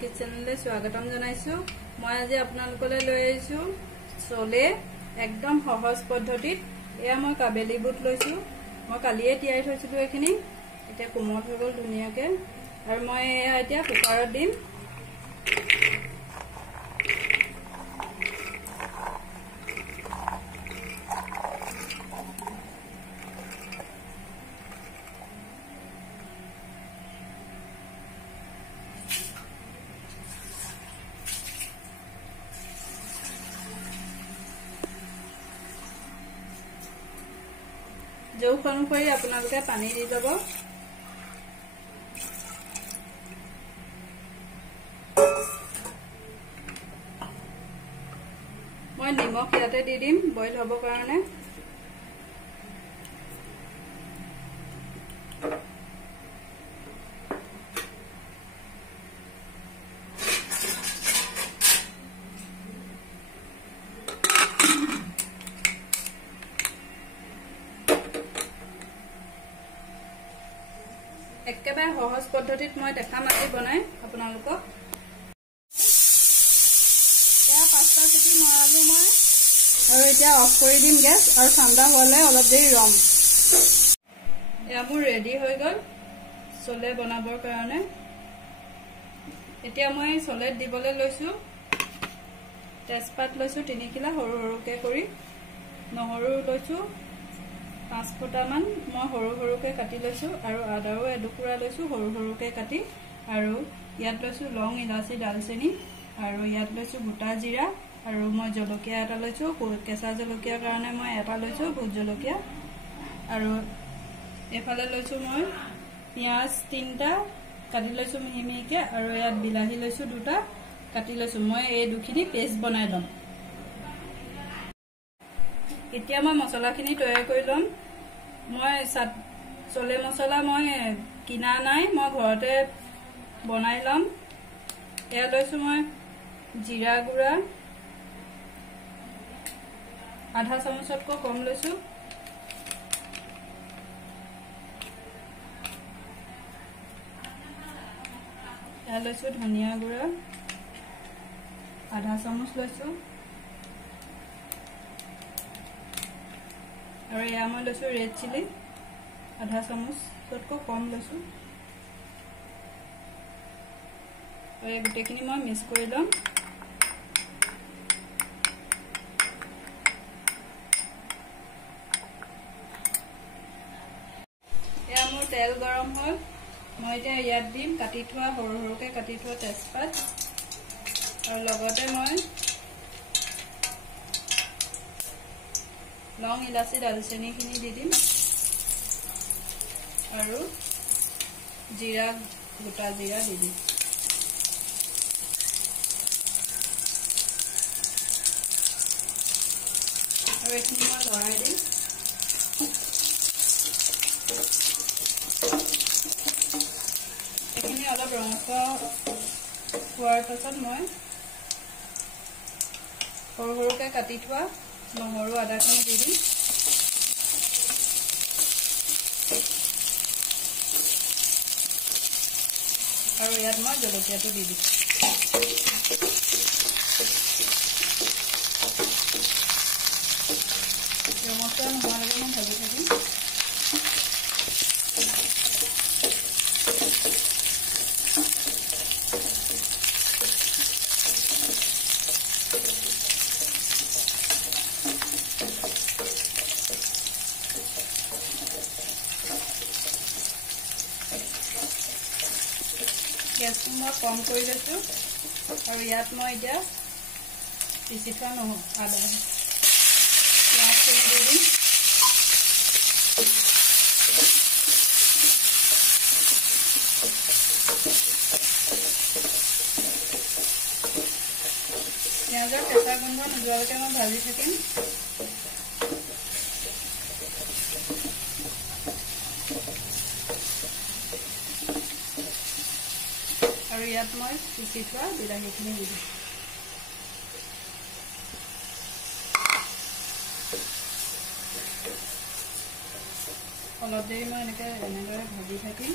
কিচেনলৈ স্বাগতম জনাইছো। মই আজি আপোনালোকলৈ লৈ আহিছো চলে একদম সহজ পদ্ধতিত। এয়া মই কাবেলি বুট লৈছো, মই কালিয়ে তিয়াই থৈছিলো। এখিনি এতিয়া কোমল হৈ গ'ল ধুনীয়াকে, আৰু মই এয়া এতিয়া কুকাৰত দিম। জোখ অনুসৰি আপোনালোকে পানী দি যাব। মই নিমখ ইয়াতে দি দিম বইল হ'ব কাৰণে। একেবাৰে সহজ পদ্ধতিত মই দেখাম আজি বনাই আপোনালোকক। এয়া 5টা চিটি মৰালো মই, আৰু এতিয়া অফ কৰি দিম গেছ, আৰু ঠাণ্ডা হ'লে অলপ দেৰি ৰম। এয়া মোৰ ৰেডি হৈ গ'ল চলে বনাবৰ কাৰণে। এতিয়া মই চলেত দিবলৈ লৈছো তেজপাত লৈছো 3 কিলা সৰু সৰুকে কৰি, নহৰু লৈছো 5 ফুটামান মই সৰু সৰুকে কাটি লৈছো, আৰু আদাও এডুকুৰা লৈছো সৰু সৰুকে কাটি, আৰু ইয়াত লৈছো লং, ইলাচি, দালচেনি, আৰু ইয়াত লৈছো গোটা জিৰা, আৰু মই জলকীয়া এটা লৈছো, কেঁচা জলকীয়াৰ কাৰণে মই এটা লৈছো ভোট জলকীয়া, আৰু এফালে লৈছো মই পিঁয়াজ 3টা কাটি লৈছো মিহি মিহিকে, আৰু ইয়াত বিলাহী লৈছো 2টা কাটি লৈছো। মই এই দুখিনি পেষ্ট বনাই ল'ম। এতিয়া মই মছলাখিনি তৈয়াৰ কৰি ল'ম। মই চলে মছলা মই কিনা নাই, মই ঘৰতে বনাই ল'ম। এয়া লৈছো মই জিৰা গুড়া আধা চামুচতকৈ কম লৈছো, এয়া লৈছো ধনিয়া গুড়া আধা চামুচ লৈছো, আৰু এয়া মই লৈছো ৰেড চিলি আধা চামুচতকৈ কম লৈছো, আৰু এই গোটেইখিনি মই মিক্স কৰি ল'ম। এয়া মোৰ তেল গৰম হ'ল, মই এতিয়া ইয়াত দিম কাটি থোৱা সৰু সৰুকে কাটি থোৱা তেজপাত, আৰু লগতে মই লং, ইলাচি, দালচেনিখিনি দি দিম, আৰু জিৰা, গোটা জিৰা দি দিম। আৰু এইখিনি মই লৰাই দিম। এইখিনি অলপ ৰঙচুৱা হোৱাৰ পাছত মই সৰু সৰুকে কাটি থোৱা নহৰু, আদাখিনি দি দিম, আৰু ইয়াত মই জলকীয়াটো দি দিম। ৰঙচুৱা নোহোৱালৈকে মই ভাজি থাকিম। গেছটো মই কম কৰি লৈছো, আৰু ইয়াত মই এতিয়া পিচি থোৱা আদা পিঁয়াজখিনি দি দিম। পিঁয়াজৰ কেঁচা গোন্ধ নোযোৱালৈকে মই ভাজি থাকিম। আৰু ইয়াত মই পিচি থোৱা বিলাহীখিনি দি দিম। অলপ দেৰি মই এনেদৰে ভাজি থাকিম।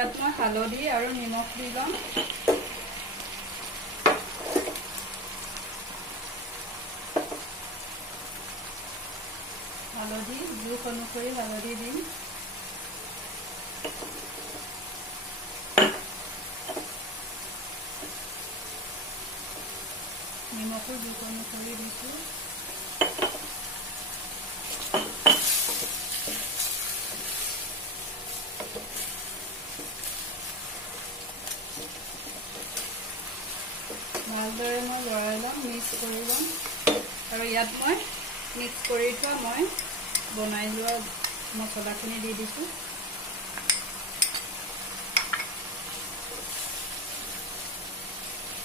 ইয়াত মই হালধি আৰু নিমখ দি লম। হালধি জোখ অনুসৰি হালধি দিম। নিমখো জোখ অনুসৰি দিছোঁ। ভালদৰে মই লৰাই ল'ম, মিক্স কৰি ল'ম। আৰু ইয়াত মই মিক্স কৰি থোৱা মই বনাই লোৱা মছলাখিনি দি দিছোঁ।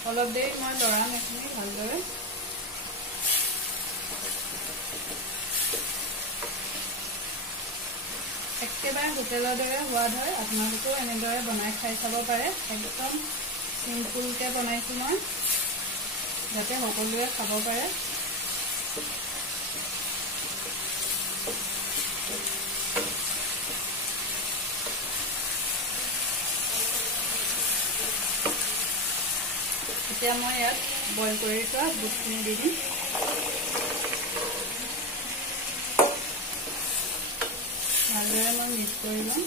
অলপ দেৰি মই লৰাম এইখিনি ভালদৰে। একেবাৰে হোটেলৰ দৰে সোৱাদ হয়, আপোনালোকেও এনেদৰে বনাই খাই চাব পাৰে। একদম চিম্পুলকৈ বনাইছোঁ মই, যাতে সকলোৱে খাব পাৰে। এতিয়া মই ইয়াত বইল কৰি থোৱা বুটখিনি দি দিম। ভালদৰে মই মিক্স কৰি ল'ম।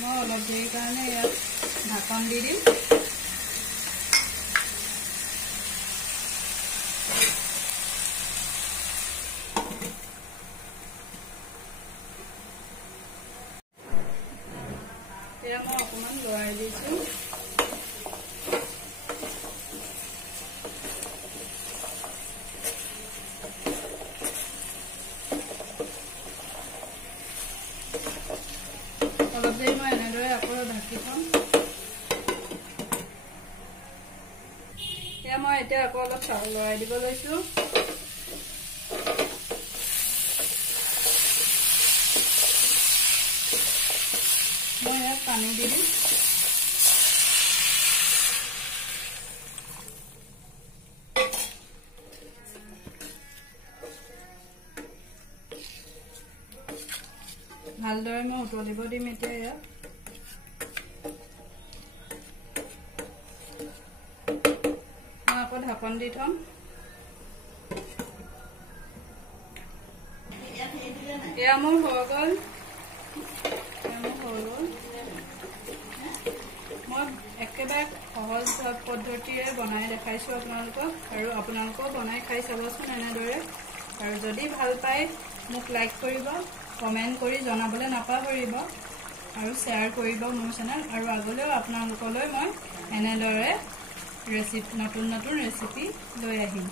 মই অলপ দেৰিৰ কাৰণে ইয়াত ঢাকন দি দিম। এয়া মই অকণমান লৰাই দিছোঁ। অলপ দেৰি মই এনেদৰে আকৌ ঢাকি থম। এয়া মই এতিয়া আকৌ অলপ চাউল লৰাই দিব লৈছোঁ। মই ইয়াত পানী দি দিম। ভালদৰে মই উতলিব দিম এতিয়া ইয়াত। মই আকৌ ঢাকন দি থম। এয়া মোৰ হৈ গ'ল। মই একেবাৰে সহজ পদ্ধতিৰে বনাই দেখাইছোঁ আপোনালোকক, আৰু আপোনালোকেও বনাই খাই চাবচোন এনেদৰে। আৰু যদি ভাল পায় মোক লাইক কৰিব, কমেণ্ট কৰি জনাবলৈ নাপাহৰিব, আৰু শ্বেয়াৰ কৰিব মোৰ চেনেল। আৰু আগলৈও আপোনালোকলৈ মই এনেদৰে নতুন নতুন ৰেচিপি লৈ আহিম।